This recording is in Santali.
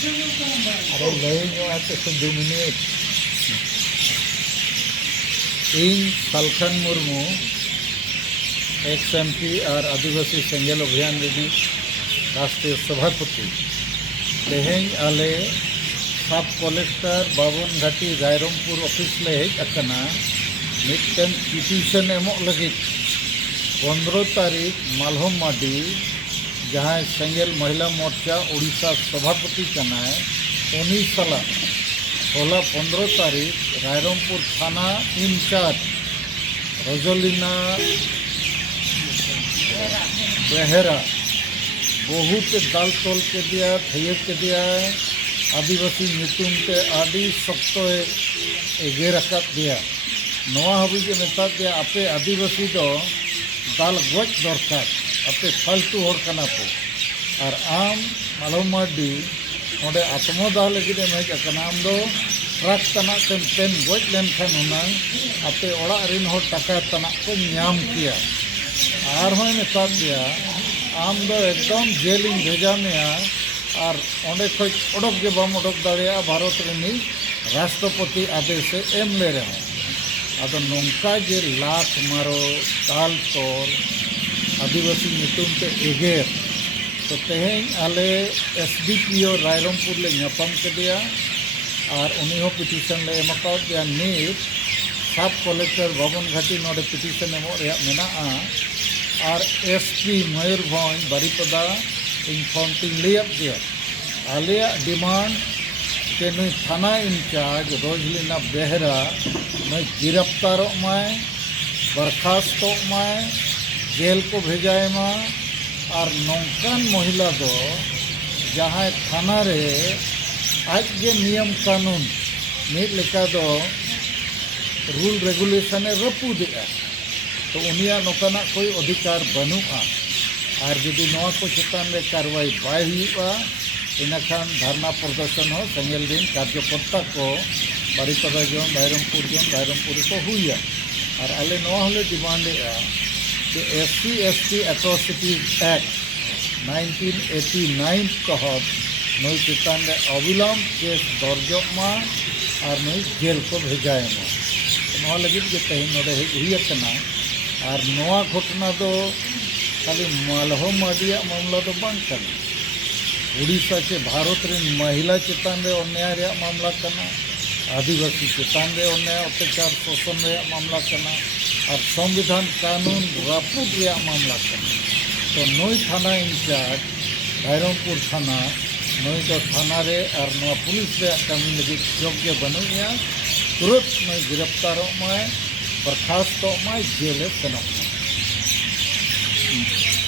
अरे लय तो 2 minute in Salkhan Murmu XMP और आदिवासी सेंगेल अभियान राष्ट्रीय सभापति तेहें आले सब कलेक्टर बाबन घाटी रायरमपुर ऑफिस ले हेजना मिटन पिटिशन एमो लगे 15 तारीख मालहम माडी जहाँ सेंगेल महिला मोर्चा उड़ीसा सभापति कनाय उन्हीं साला होला 15 तारीख रायरमपुर थाना इंचार्ज रजलिना बेहरा बहुत दाल तोल के दिया थैय के दिया आदिवासी नीतुम ते आदि शक्त एगे रखा दिया नवा हबी के मेता दिया आपे आदिवासी दो दाल गज दरकार आपे फालतू होड़ कना पे और आम मालूम माडी ओंडे आत्मदाह लगी हेज अकना आम दो ट्रक तना तेन गज लेन खान उना आपे ओड़ा रिन होड़ टाका तना को न्याम किया और होय मेता दिया आम दो एकदम जेलिंग भेजा मेया और ओंडे खज ओडक के बम ओडक दाड़िया भारत रेनी राष्ट्रपति आदेश एम ले रहे आदो नौका जे लाख मारो दाल तोल आदिवासी नीतुम ते एगेर तो तेहें आले SDPO रायरमपुर ले नापम के दिया और उन्हीं पिटिशन ले एमका दिया नीट सब कलेक्टर बाबन घाटी नोडे पिटिशन एमो रे मेना और SP मयूरभंज बारीपदा इन फोन तीन लिया दिया आले डिमांड के नुई थाना इंचार्ज रोजलिना बेहरा मैं गिरफ्तार माय बर्खास्त माय जेल को भेजाए मा और नौकान महिला दो जहाँ थाना रे आज के नियम कानून मिट लेका दो रूल रेगुलेशन रपूदे तो उनिया नौकाना कोई अधिकार बनुआ और जुदी नवा को चेतान रे कार्रवाई बाय हुआ इनाखान धरना प्रदर्शन हो सेंगेल दिन कार्यकर्ता को बारीपदा जोन रायरमपुर को हुआ और आले नवा हले डिमांडे कि SC/ST एट्रोसिटीज एक्ट 1989 तहत नई चेतान रे अविलंब केस दर्जमा और नई जेल को भेजाए नवा लगे तेहन नोडे हुई और नवा घटना दो खाली मालहम माडिया मामला तो बांग कना उड़ीसा से भारत रे महिला चेतान रे अन्याय रे मामला कना आदिवासी चेतान रे अन्याय अत्याचार शोषण रे मामला कना और संविधान कानून रापुद रे मामला कना तो नई थाना इंचार्ज रायरमपुर थाना नई तो थाना रे और नवा पुलिस रे कामी लगी योग्य बनुया तुरंत नई गिरफ्तार माय बर्खास्त माय जेल सनक